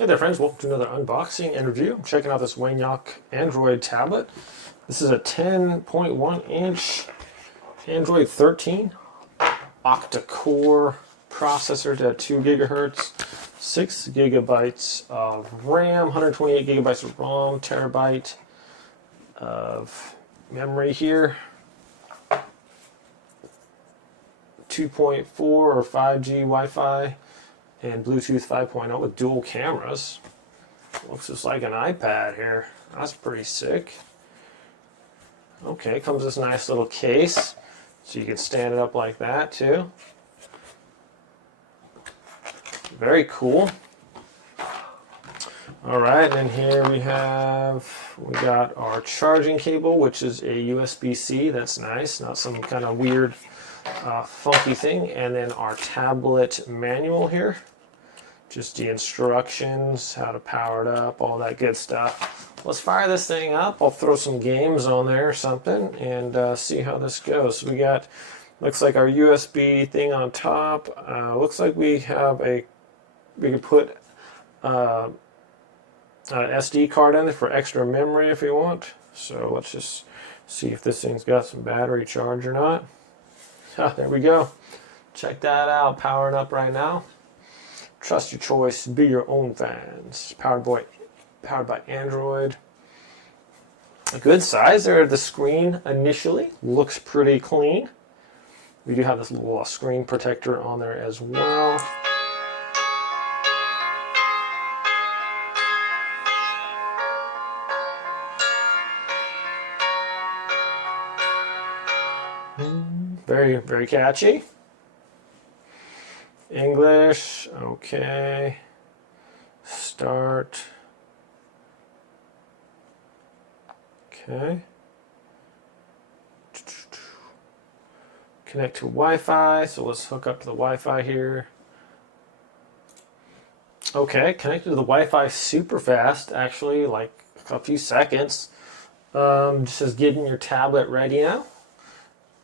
Hey there friends, welcome to another unboxing and review. I'm checking out this wainyok Android tablet. This is a 10.1 inch Android 13 Octa-Core processor at 2 gigahertz, 6 gigabytes of RAM, 128 gigabytes of ROM, terabyte of memory here, 2.4 or 5G Wi-Fi, and Bluetooth 5.0 with dual cameras. Looks just like an iPad here. That's pretty sick. Okay, comes this nice little case, so you can stand it up like that too. Very cool. Alright, and then here we got our charging cable, which is a USB-C. That's nice, not some kind of weird funky thing. And then our tablet manual here, just the instructions, how to power it up, all that good stuff. Let's fire this thing up. I'll throw some games on there or something and see how this goes. So we got, looks like our USB thing on top. Looks like we can put an SD card in there for extra memory if you want. So let's just see if this thing's got some battery charge or not. There we go. Check that out. Powering up right now. Trust your choice. Be your own fans. Powered by Android. A good size there. The screen initially looks pretty clean. We do have this little screen protector on there as well. Very, very catchy. English, okay. Start. Okay. Connect to Wi-Fi, so let's hook up to the Wi-Fi here. Okay, connected to the Wi-Fi super fast, actually, like a few seconds. Just says getting your tablet ready now.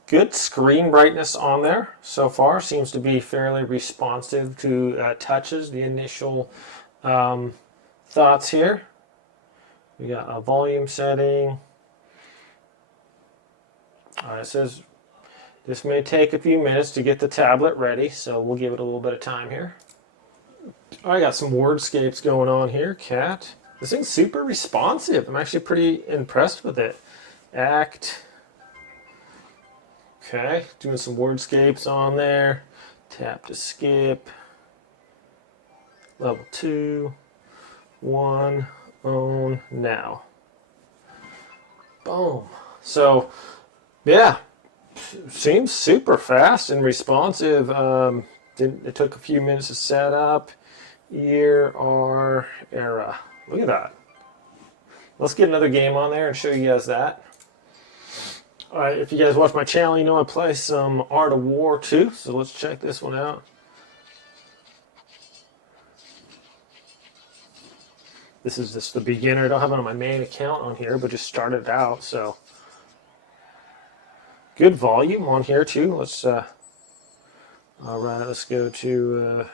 Good screen brightness on there so far. Seems to be fairly responsive to touches. The initial thoughts here. We got a volume setting. It says this may take a few minutes to get the tablet ready, so we'll give it a little bit of time here. I got some wordscapes going on here. Cat. This thing's super responsive. I'm actually pretty impressed with it. Act. Okay, doing some wordscapes on there. Tap to skip. Level 2. 1. Own now. Boom. So, yeah, seems super fast and responsive. It took a few minutes to set up. Year or era. Look at that. Let's get another game on there and show you guys that. Alright, if you guys watch my channel, you know I play some Art of War too, so let's check this one out. This is just the beginner. I don't have it on my main account on here, but just started it out, so. Good volume on here too. Let's, alright, let's go to,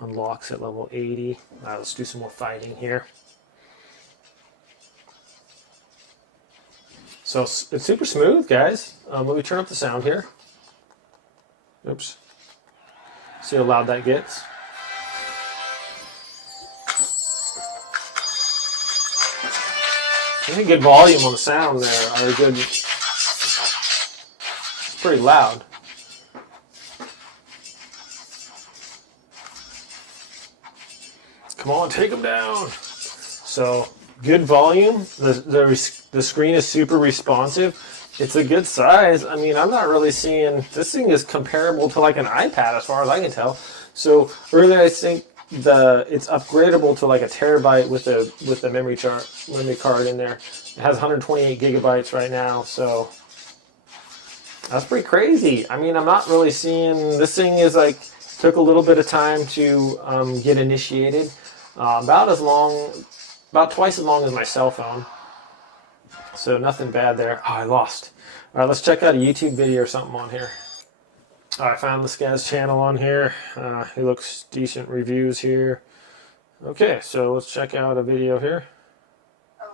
unlocks at level 80. Alright, let's do some more fighting here. So it's super smooth, guys. Let me turn up the sound here. Oops. See how loud that gets. I think good volume on the sound there. Or good. It's pretty loud. Come on, take them down. So good volume. The screen is super responsive. It's a good size. I mean, I'm not really seeing, this thing is comparable to like an iPad as far as I can tell. So earlier I think it's upgradable to like a terabyte with the memory card in there. It has 128 gigabytes right now, so that's pretty crazy. I mean, I'm not really seeing, this thing is like, took a little bit of time to get initiated. About twice as long as my cell phone. So nothing bad there. Oh, I lost. All right, let's check out a YouTube video or something on here. All right, found this guy's channel on here. He looks decent reviews here. Okay, so let's check out a video here. Another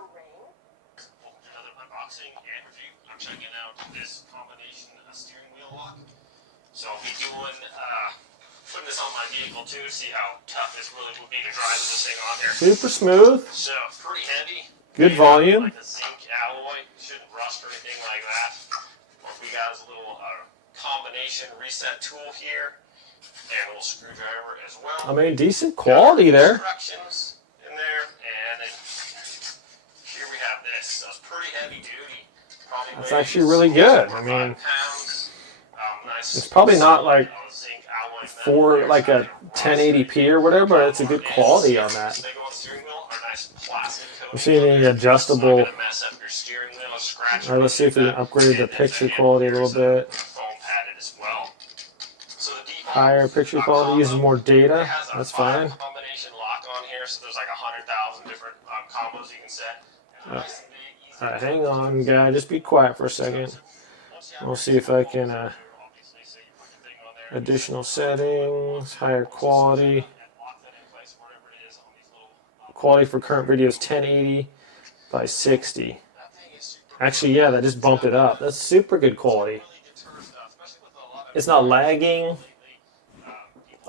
unboxing and review. I'm checking out this combination steering wheel lock. So I'll be putting this on my vehicle too to see how tough this really would be to drive this thing on here. Super smooth. So pretty heavy. Good volume. Like a zinc alloy. Shouldn't rust or anything like that. What we got is a little combination reset tool here. And a little screwdriver as well. I mean, decent quality there. Instructions in there, and then here we have this. So it's pretty heavy duty. That's actually really good. I mean, nice, it's probably not like zinc alloy for like a 1080p or whatever, but it's a good quality on that. I'm seeing the adjustable. All right, let's see if we can upgrade the picture quality a little bit. Higher picture quality, uses more data. That's fine. Combination lock on here, so there's like 100,000 different combos you can set. All right, hang on, guy. Just be quiet for a second. We'll see if I can. Additional settings, higher quality. Quality for current video is 1080 by 60. Actually, yeah, that just bumped it up. That's super good quality. It's not lagging.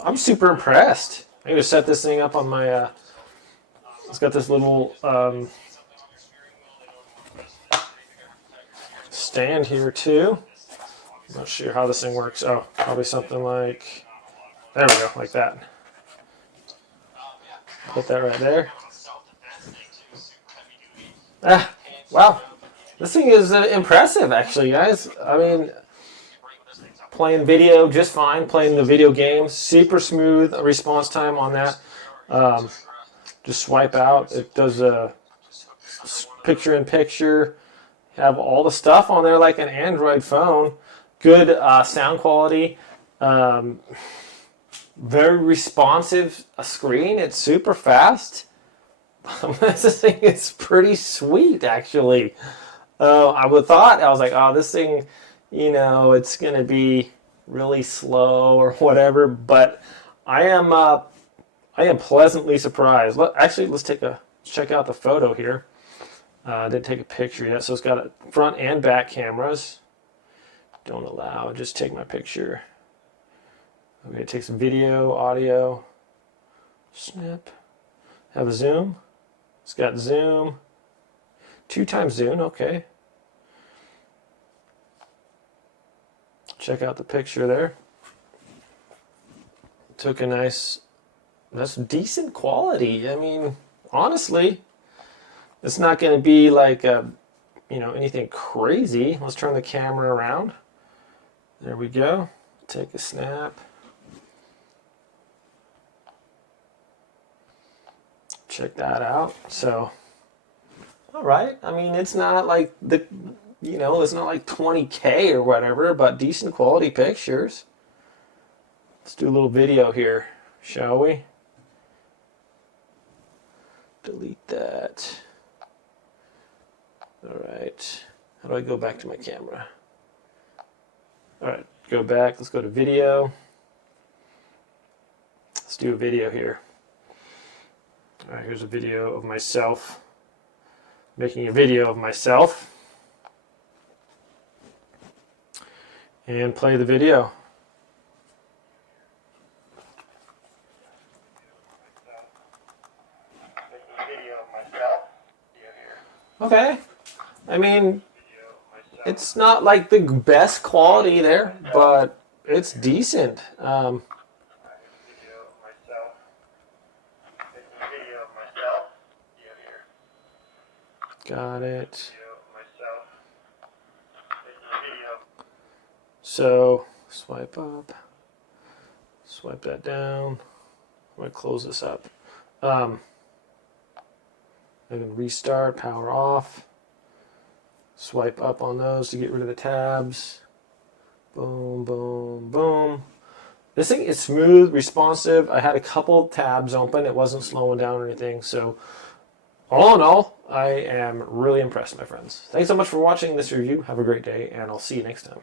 I'm super impressed. I'm going to set this thing up on my, it's got this little stand here too. I'm not sure how this thing works. Oh, probably something like, there we go, like that. Put that right there. Ah, wow. This thing is impressive, actually, guys. I mean, playing video just fine, playing the video games, super smooth response time on that. Just swipe out. It does a picture-in-picture. Have all the stuff on there like an Android phone. Good sound quality. Very responsive screen. It's super fast. This thing is pretty sweet, actually. I would thought, I was like, oh, this thing, you know, it's going to be really slow or whatever, but I am pleasantly surprised. Actually, let's check out the photo here. I didn't take a picture yet, so it's got a front and back cameras. Don't allow, just take my picture. Okay, it takes video, audio, snap, have a zoom. It's got zoom, 2x zoom, okay. Check out the picture there. Took a nice, that's decent quality. I mean, honestly, it's not going to be like anything crazy. Let's turn the camera around. There we go. Take a snap. Check that out. So, all right. I mean, it's not like it's not like 20K or whatever, but decent quality pictures. Let's do a little video here, shall we? Delete that. All right. How do I go back to my camera? All right, go back. Let's go to video. Let's do a video here. All right, here's a video of myself making a video of myself. And play the video. Okay. I mean, it's not like the best quality there, but it's decent. Got it. So, swipe up, swipe that down. I'm going to close this up. I can restart, power off. Swipe up on those to get rid of the tabs. Boom, boom, boom. This thing is smooth, responsive. I had a couple tabs open. It wasn't slowing down or anything. So, all in all, I am really impressed, my friends. Thanks so much for watching this review. Have a great day, and I'll see you next time.